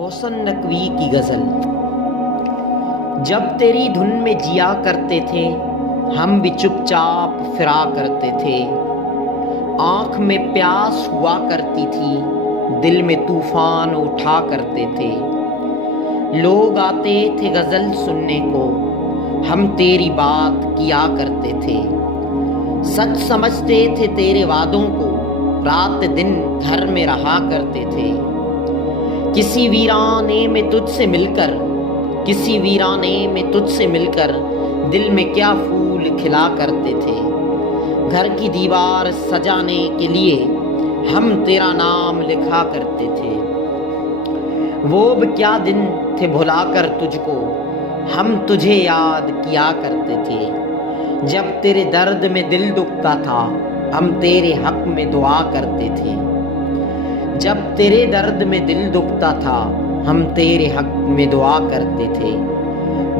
रोशन नकवी की गज़ल। जब तेरी धुन में जिया करते थे हम भी चुपचाप फिरा करते थे। आँख में प्यास हुआ करती थी, दिल में तूफान उठा करते थे। लोग आते थे गज़ल सुनने को, हम तेरी बात किया करते थे। सच समझते थे तेरे वादों को, रात दिन घर में रहा करते थे। किसी वीराने में तुझसे मिलकर दिल में क्या फूल खिला करते थे। घर की दीवार सजाने के लिए हम तेरा नाम लिखा करते थे। वो क्या दिन थे भुलाकर तुझको हम तुझे याद किया करते थे। जब तेरे दर्द में दिल दुखता था हम तेरे हक में दुआ करते थे। जब तेरे दर्द में दिल दुखता था हम तेरे हक में दुआ करते थे।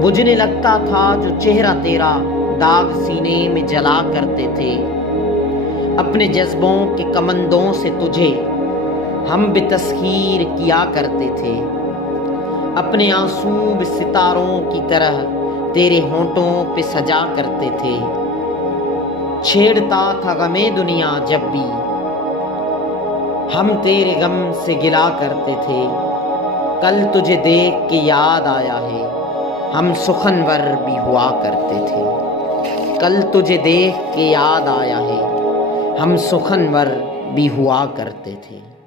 बुझने लगता था जो चेहरा तेरा, दाग सीने में जला करते थे। अपने जज्बों के कमंदों से तुझे हम भी तस्खीर किया करते थे। अपने आंसू भी सितारों की तरह तेरे होंठों पे सजा करते थे। छेड़ता था गमे दुनिया जब भी हम तेरे गम से गिला करते थे। कल तुझे देख के याद आया है हम सुखनवर भी हुआ करते थे। कल तुझे देख के याद आया है हम सुखनवर भी हुआ करते थे।